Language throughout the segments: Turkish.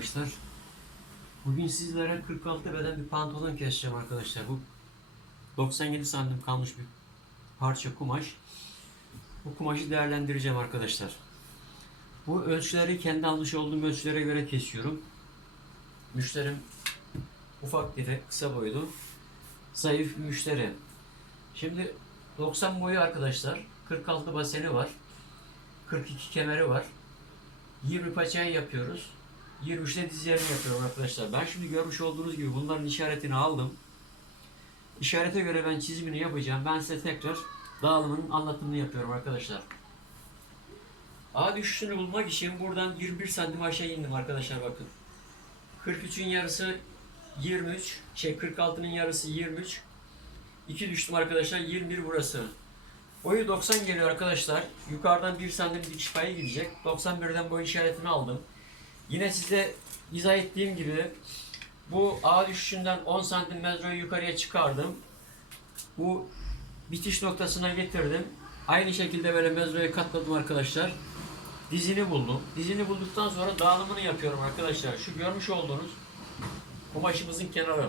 arkadaşlar. Bugün sizlere 46 beden bir pantolon keseceğim arkadaşlar. Bu 97 santim kalmış bir parça kumaş. Bu kumaşı değerlendireceğim arkadaşlar. Bu ölçüleri kendi almış olduğum ölçülere göre kesiyorum. Müşterim ufak tefek kısa boylu. Zayıf bir müşteri. Şimdi 90 boyu arkadaşlar. 46 baseni var. 42 kemeri var. 20 paçayı yapıyoruz. 23'te dizlerini yapıyorum arkadaşlar. Ben şimdi görmüş olduğunuz gibi bunların işaretini aldım. İşarete göre ben çizimini yapacağım. Ben size tekrar dağılımının anlatımını yapıyorum arkadaşlar. A düşüşünü bulmak için buradan 21 santim aşağı indim arkadaşlar bakın. 43'ün yarısı 23, şey 46'nın yarısı 23. 2 düştüm arkadaşlar 21 burası. Boyu 90 geliyor arkadaşlar. Yukarıdan 1 santim dikiş payı gidecek. 91'den boy işaretini aldım. Yine size izah ettiğim gibi bu A düşüşünden 10 santim mezroyu yukarıya çıkardım. Bu bitiş noktasına getirdim. Aynı şekilde böyle mezroyu katladım arkadaşlar. Dizini buldum. Dizini bulduktan sonra dağılımını yapıyorum arkadaşlar. Şu görmüş olduğunuz kumaşımızın kenarı.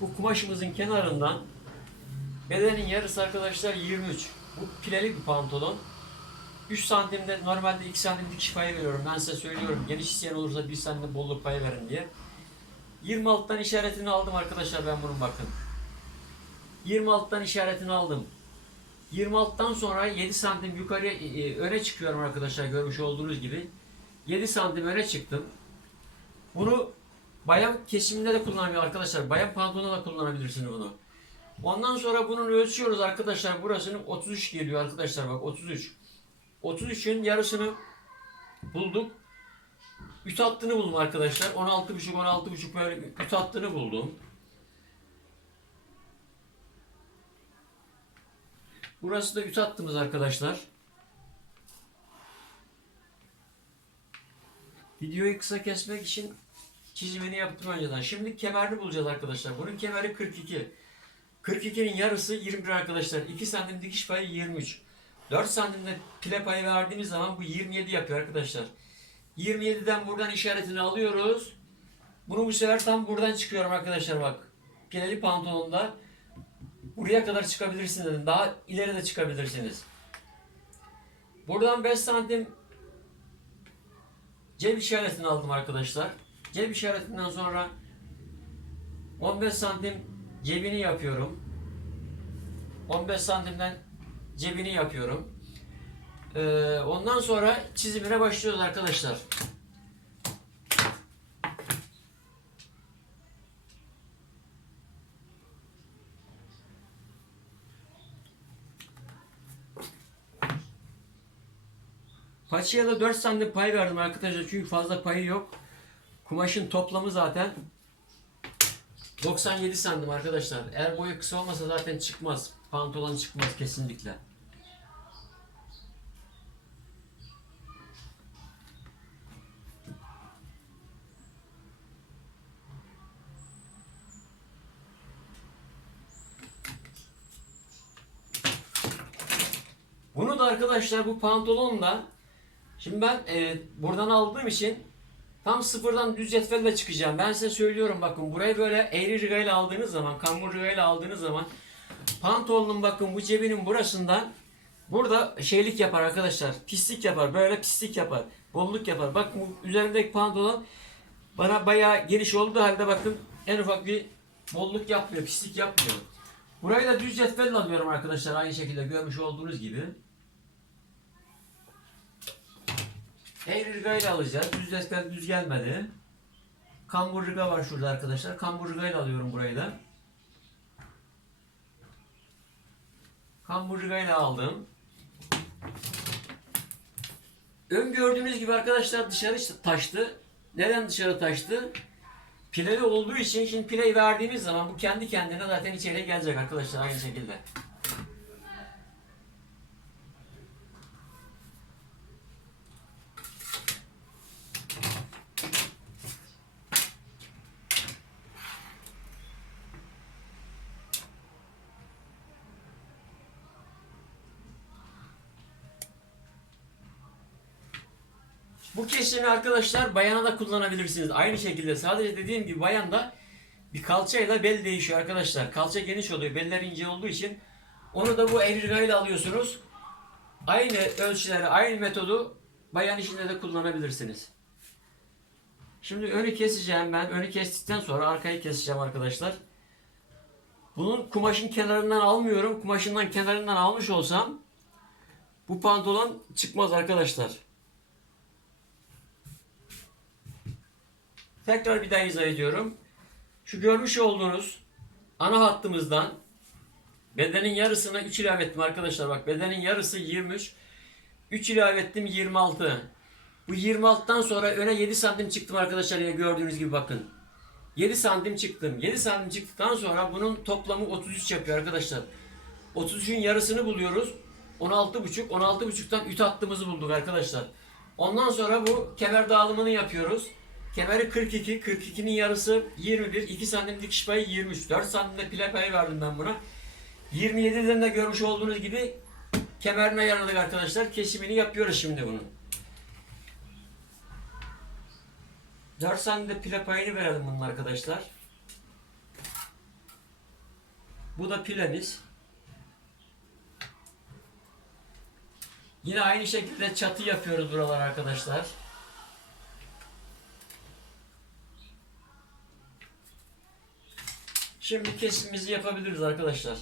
Bu kumaşımızın kenarından bedenin yarısı arkadaşlar 23. Bu pileli bir pantolon. 3 santimde normalde 2 santim dikiş payı veriyorum. Ben size söylüyorum. Geniş isteyen olursa 1 santim bolluk payı verin diye. 26'tan işaretini aldım arkadaşlar ben bunun bakın. 26'tan işaretini aldım. 26'tan sonra 7 santim yukarıya e, e, öne çıkıyorum arkadaşlar görmüş olduğunuz gibi. 7 santim öne çıktım. Bunu bayan kesiminde de kullanabiliyor arkadaşlar. Bayan pantolonda da kullanabilirsiniz bunu. Ondan sonra bunun ölçüyoruz arkadaşlar. Burasının 33 geliyor arkadaşlar bak 33. 33'ün yarısını bulduk. Üt hattını buldum arkadaşlar. 16,5 16,5 böyle üt hattını buldum. Burası da üt hattımız arkadaşlar. Videoyu kısa kesmek için çizimini yaptım önceden. Şimdi kemerini bulacağız arkadaşlar. Bunun kemeri 42. 42'nin yarısı 21 arkadaşlar. 2 santim dikiş payı 23. 4 santimde pile payı verdiğimiz zaman bu 27 yapıyor arkadaşlar. 27'den buradan işaretini alıyoruz. Bunu bu sefer tam buradan çıkıyorum arkadaşlar bak. Pileli pantolonda buraya kadar çıkabilirsiniz. Daha ileri de çıkabilirsiniz. Buradan 5 santim cep işaretini aldım arkadaşlar. Cep işaretinden sonra 15 santim cebini yapıyorum. 15 santimden cebini yapıyorum. Ee, ondan sonra çizimine başlıyoruz arkadaşlar. Paçaya da 4 santim pay verdim arkadaşlar çünkü fazla payı yok. Kumaşın toplamı zaten 97 santim arkadaşlar. Eğer boyu kısa olmasa zaten çıkmaz. Pantolon çıkmaz kesinlikle. Bunu da arkadaşlar bu pantolonla şimdi ben e, buradan aldığım için tam sıfırdan düz cetvelle çıkacağım. Ben size söylüyorum bakın burayı böyle eğri rigayla aldığınız zaman, kambur rigayla aldığınız zaman pantolonun bakın bu cebinin burasından burada şeylik yapar arkadaşlar. Pislik yapar. Böyle pislik yapar. Bolluk yapar. Bakın bu üzerindeki pantolon bana bayağı geniş olduğu halde bakın en ufak bir bolluk yapmıyor, pislik yapmıyor. Burayı da düz cetvelle alıyorum arkadaşlar aynı şekilde görmüş olduğunuz gibi. Eğri rigayla alacağız. Düz cetvel düz gelmedi. Kambur riga var şurada arkadaşlar. Kambur rigayla alıyorum burayı da. Kambur rigayla aldım. Ön gördüğünüz gibi arkadaşlar dışarı taştı. Neden dışarı taştı? Pileli olduğu için şimdi pileyi verdiğimiz zaman bu kendi kendine zaten içeriye gelecek arkadaşlar aynı şekilde. Bu kesimi arkadaşlar bayana da kullanabilirsiniz. Aynı şekilde sadece dediğim gibi bayanda bir kalçayla bel değişiyor arkadaşlar. Kalça geniş oluyor. Beller ince olduğu için onu da bu evirgayla alıyorsunuz. Aynı ölçüleri, aynı metodu bayan işinde de kullanabilirsiniz. Şimdi önü keseceğim ben. Önü kestikten sonra arkayı keseceğim arkadaşlar. Bunun kumaşın kenarından almıyorum. Kumaşından kenarından almış olsam bu pantolon çıkmaz arkadaşlar. Tekrar bir daha izah ediyorum. Şu görmüş olduğunuz ana hattımızdan bedenin yarısına 3 ilave ettim arkadaşlar. Bak bedenin yarısı 23. 3 ilave ettim 26. Bu 26'dan sonra öne 7 santim çıktım arkadaşlar ya gördüğünüz gibi bakın. 7 santim çıktım. 7 santim çıktıktan sonra bunun toplamı 33 yapıyor arkadaşlar. 33'ün yarısını buluyoruz. 16,5. 16,5'tan üt hattımızı bulduk arkadaşlar. Ondan sonra bu kemer dağılımını yapıyoruz. Kemeri 42. 42'nin yarısı 21. 2 santim dikiş payı 23. 4 santim de pile payı verdim ben buna. 27'den de görmüş olduğunuz gibi kemerine ayarladık arkadaşlar. Kesimini yapıyoruz şimdi bunun. 4 santim de pile payını verelim bunun arkadaşlar. Bu da pilemiz. Yine aynı şekilde çatı yapıyoruz buralar arkadaşlar. Şimdi kesimimizi yapabiliriz arkadaşlar.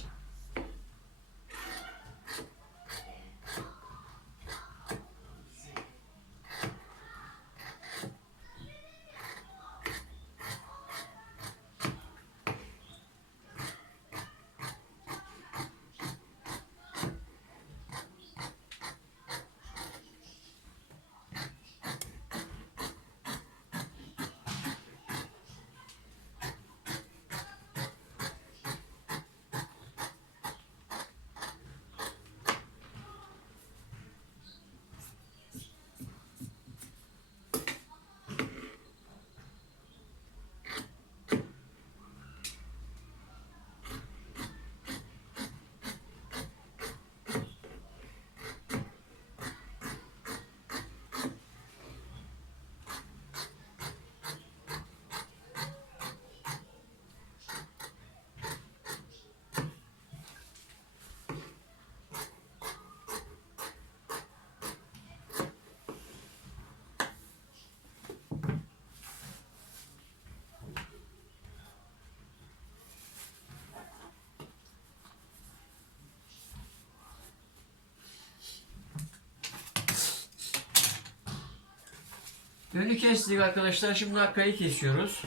Önü kestik arkadaşlar. Şimdi arkayı kesiyoruz.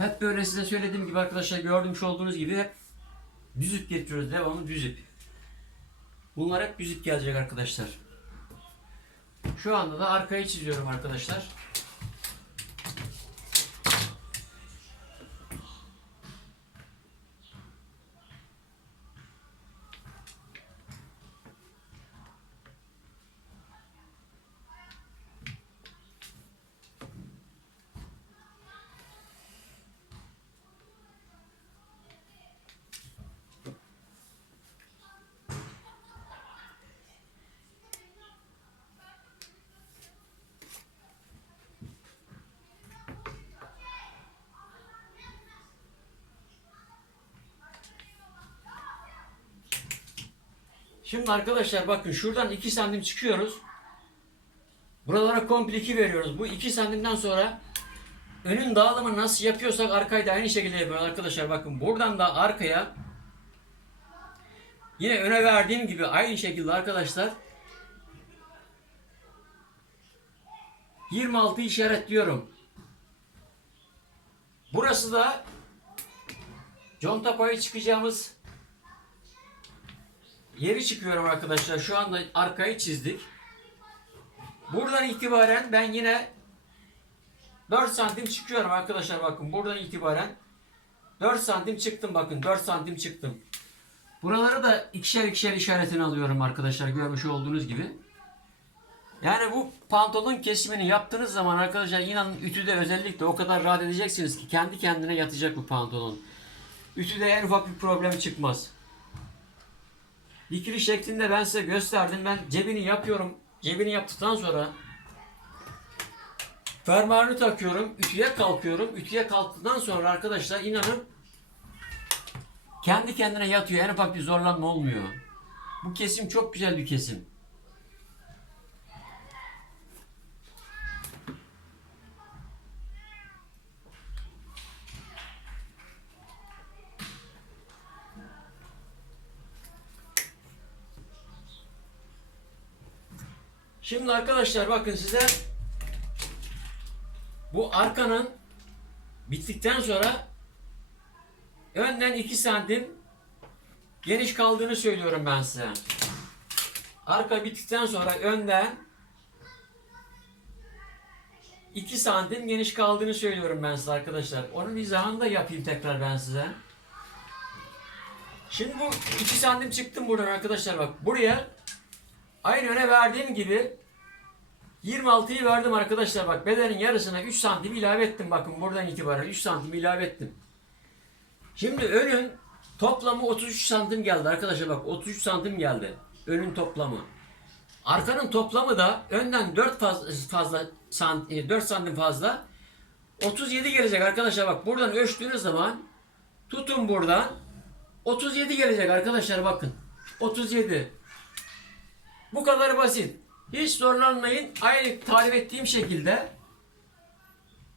Hep böyle size söylediğim gibi arkadaşlar gördüğünüz olduğunuz gibi düz ip getiriyoruz. Devamlı düz ip. Bunlar hep düz ip gelecek arkadaşlar. Şu anda da arkayı çiziyorum arkadaşlar. Şimdi arkadaşlar bakın şuradan 2 santim çıkıyoruz. Buralara komple 2 veriyoruz. Bu 2 santimden sonra önün dağılımı nasıl yapıyorsak arkayı da aynı şekilde yapıyoruz arkadaşlar. Bakın buradan da arkaya yine öne verdiğim gibi aynı şekilde arkadaşlar 26 işaretliyorum. Burası da conta payı çıkacağımız yeri çıkıyorum arkadaşlar. Şu anda arkayı çizdik. Buradan itibaren ben yine 4 santim çıkıyorum arkadaşlar bakın buradan itibaren 4 santim çıktım bakın 4 santim çıktım. Buraları da ikişer ikişer işaretini alıyorum arkadaşlar görmüş olduğunuz gibi. Yani bu pantolon kesimini yaptığınız zaman arkadaşlar inanın ütüde özellikle o kadar rahat edeceksiniz ki kendi kendine yatacak bu pantolon. Ütüde en ufak bir problem çıkmaz. Dikili şeklinde ben size gösterdim. Ben cebini yapıyorum. Cebini yaptıktan sonra fermuarını takıyorum. Ütüye kalkıyorum. Ütüye kalktıktan sonra arkadaşlar inanın kendi kendine yatıyor. En ufak bir zorlanma olmuyor. Bu kesim çok güzel bir kesim. Şimdi arkadaşlar bakın size bu arkanın bittikten sonra önden 2 santim geniş kaldığını söylüyorum ben size. Arka bittikten sonra önden 2 santim geniş kaldığını söylüyorum ben size arkadaşlar. Onun izahını da yapayım tekrar ben size. Şimdi bu 2 santim çıktım buradan arkadaşlar bak. Buraya aynı öne verdiğim gibi 26'yı verdim arkadaşlar bak bedenin yarısına 3 santim ilave ettim bakın buradan itibaren 3 santim ilave ettim. Şimdi önün toplamı 33 santim geldi arkadaşlar bak 33 santim geldi önün toplamı. Arkanın toplamı da önden 4 fazla, fazla sant, 4 santim fazla 37 gelecek arkadaşlar bak buradan ölçtüğünüz zaman tutun buradan 37 gelecek arkadaşlar bakın 37 bu kadar basit. Hiç zorlanmayın. Aynı tarif ettiğim şekilde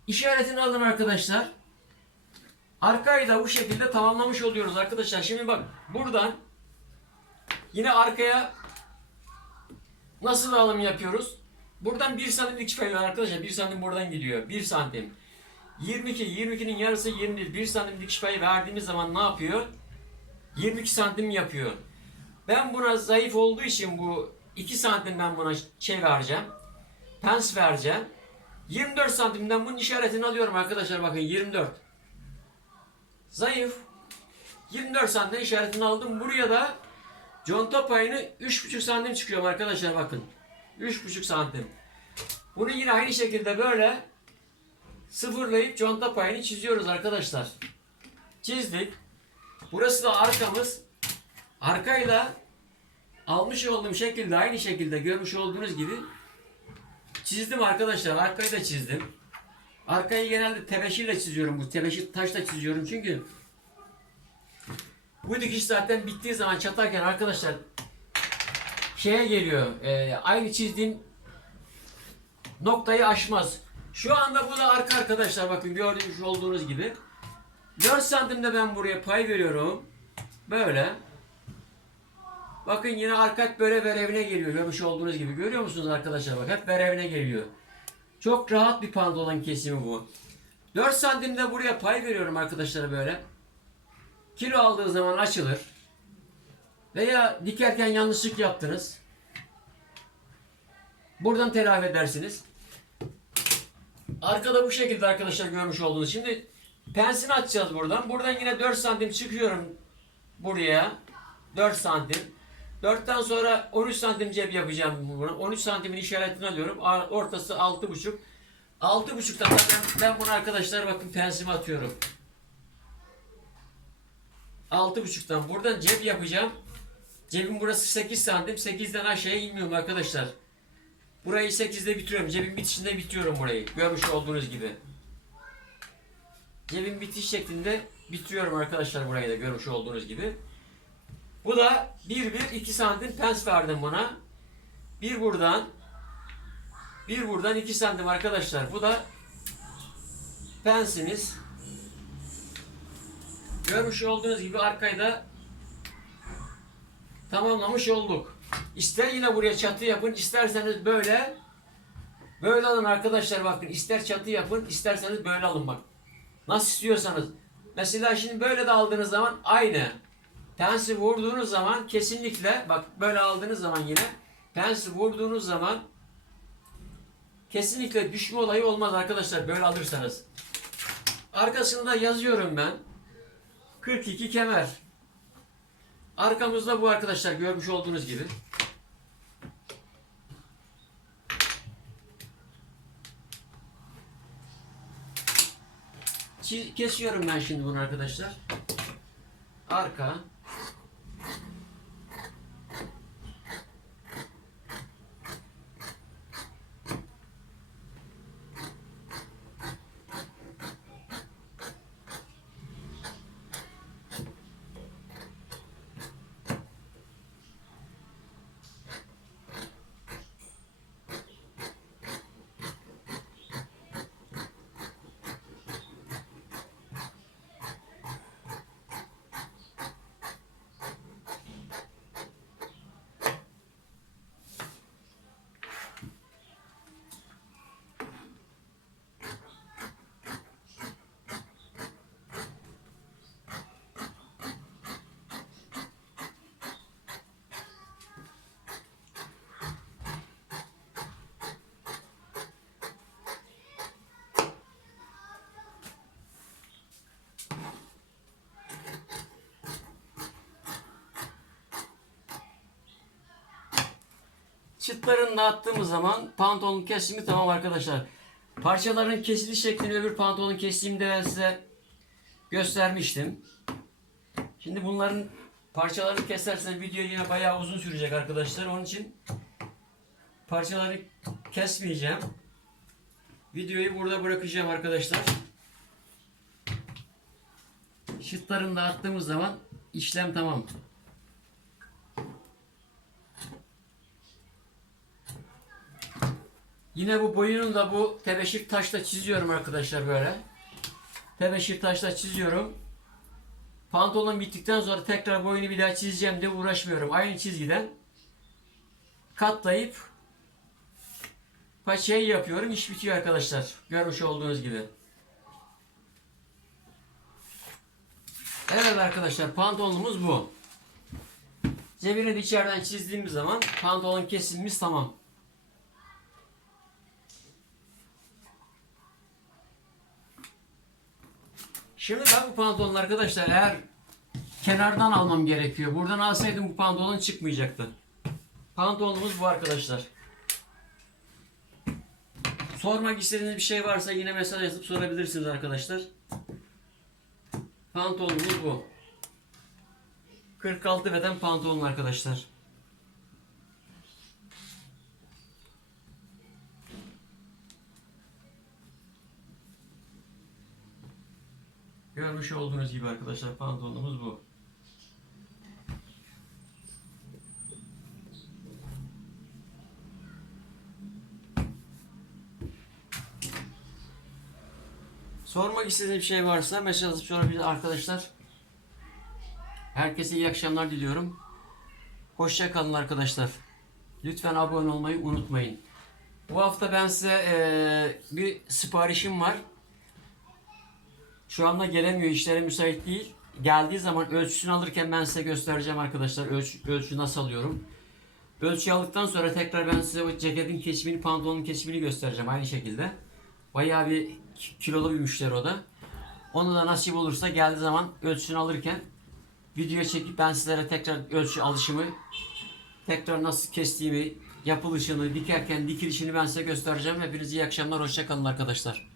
işaretini alın arkadaşlar. Arkayı da bu şekilde tamamlamış oluyoruz arkadaşlar. Şimdi bak buradan yine arkaya nasıl alım yapıyoruz? Buradan 1 santimlik çıkıyor arkadaşlar. 1 santim buradan gidiyor. 1 santim. 22, 22'nin yarısı 21. 1 santimlik şifayı verdiğimiz zaman ne yapıyor? 22 santim yapıyor. Ben buna zayıf olduğu için bu 2 santimden buna şey vereceğim. Pens vereceğim. 24 santimden bunun işaretini alıyorum arkadaşlar bakın 24. Zayıf. 24 santim işaretini aldım. Buraya da conta payını 3,5 santim çıkıyor arkadaşlar bakın. 3,5 santim. Bunu yine aynı şekilde böyle sıfırlayıp conta payını çiziyoruz arkadaşlar. Çizdik. Burası da arkamız. Arkayla almış olduğum şekilde aynı şekilde görmüş olduğunuz gibi çizdim arkadaşlar. Arkayı da çizdim. Arkayı genelde tebeşirle çiziyorum. Bu tebeşir taşla çiziyorum çünkü bu dikiş zaten bittiği zaman çatarken arkadaşlar şeye geliyor. e, aynı çizdiğim noktayı aşmaz. Şu anda bu da arka arkadaşlar bakın gördüğünüz olduğunuz gibi. 4 santimde ben buraya pay veriyorum. Böyle. Bakın yine arka hep böyle verevine geliyor. Görmüş olduğunuz gibi. Görüyor musunuz arkadaşlar? Bak hep verevine geliyor. Çok rahat bir pantolon kesimi bu. 4 santimde buraya pay veriyorum arkadaşlar böyle. Kilo aldığı zaman açılır. Veya dikerken yanlışlık yaptınız. Buradan telafi edersiniz. Arkada bu şekilde arkadaşlar görmüş olduğunuz. Şimdi pensini açacağız buradan. Buradan yine 4 santim çıkıyorum buraya. 4 santim. 4'ten sonra 13 santim cep yapacağım bunu. 13 santimin işaretini alıyorum. Ortası 6,5. 6,5'tan da ben, ben bunu arkadaşlar bakın pensimi atıyorum. 6,5'tan buradan cep yapacağım. Cebim burası 8 santim. 8'den aşağıya inmiyorum arkadaşlar. Burayı 8'de bitiriyorum. Cebin bitişinde bitiyorum burayı. Görmüş olduğunuz gibi. Cebin bitiş şeklinde bitiriyorum arkadaşlar burayı da görmüş olduğunuz gibi. Bu da 1 1 2 santim pens verdim buna. Bir buradan bir buradan 2 santim arkadaşlar. Bu da pensimiz. Görmüş olduğunuz gibi arkayı da tamamlamış olduk. İster yine buraya çatı yapın, isterseniz böyle böyle alın arkadaşlar bakın. İster çatı yapın, isterseniz böyle alın bak. Nasıl istiyorsanız. Mesela şimdi böyle de aldığınız zaman aynı. Pensi vurduğunuz zaman kesinlikle bak böyle aldığınız zaman yine pensi vurduğunuz zaman kesinlikle düşme olayı olmaz arkadaşlar böyle alırsanız. Arkasında yazıyorum ben. 42 kemer. Arkamızda bu arkadaşlar görmüş olduğunuz gibi. Kesiyorum ben şimdi bunu arkadaşlar. Arka. Çıtlarını dağıttığımız zaman pantolonun kesimi tamam arkadaşlar. Parçaların kesili şeklini öbür pantolonun kesiminde ben size göstermiştim. Şimdi bunların parçalarını keserseniz video yine bayağı uzun sürecek arkadaşlar. Onun için parçaları kesmeyeceğim. Videoyu burada bırakacağım arkadaşlar. Çıtlarını dağıttığımız zaman işlem tamam. Yine bu boyunun da bu tebeşir taşla çiziyorum arkadaşlar böyle. Tebeşir taşla çiziyorum. Pantolon bittikten sonra tekrar boyunu bir daha çizeceğim diye uğraşmıyorum. Aynı çizgiden katlayıp paçayı yapıyorum. İş bitiyor arkadaşlar. Görmüş olduğunuz gibi. Evet arkadaşlar pantolonumuz bu. Cebini de içeriden çizdiğimiz zaman pantolon kesimimiz tamam. Şimdi ben bu pantolonu arkadaşlar eğer kenardan almam gerekiyor. Buradan alsaydım bu pantolon çıkmayacaktı. Pantolonumuz bu arkadaşlar. Sormak istediğiniz bir şey varsa yine mesaj yazıp sorabilirsiniz arkadaşlar. Pantolonumuz bu. 46 beden pantolon arkadaşlar. Görmüş olduğunuz gibi arkadaşlar pantolonumuz bu. Sormak istediğiniz bir şey varsa mesaj atıp sorabilir arkadaşlar. Herkese iyi akşamlar diliyorum. Hoşça kalın arkadaşlar. Lütfen abone olmayı unutmayın. Bu hafta ben size eee, bir siparişim var. Şu anda gelemiyor, işlere müsait değil. Geldiği zaman ölçüsünü alırken ben size göstereceğim arkadaşlar. Ölçü, ölçü nasıl alıyorum. Ölçü aldıktan sonra tekrar ben size o ceketin kesimini, pantolonun kesimini göstereceğim aynı şekilde. Bayağı bir ki- kilolu bir müşteri o da. Onu da nasip olursa geldiği zaman ölçüsünü alırken video çekip ben sizlere tekrar ölçü alışımı, tekrar nasıl kestiğimi, yapılışını, dikerken dikilişini ben size göstereceğim. Hepinize iyi akşamlar, hoşça kalın arkadaşlar.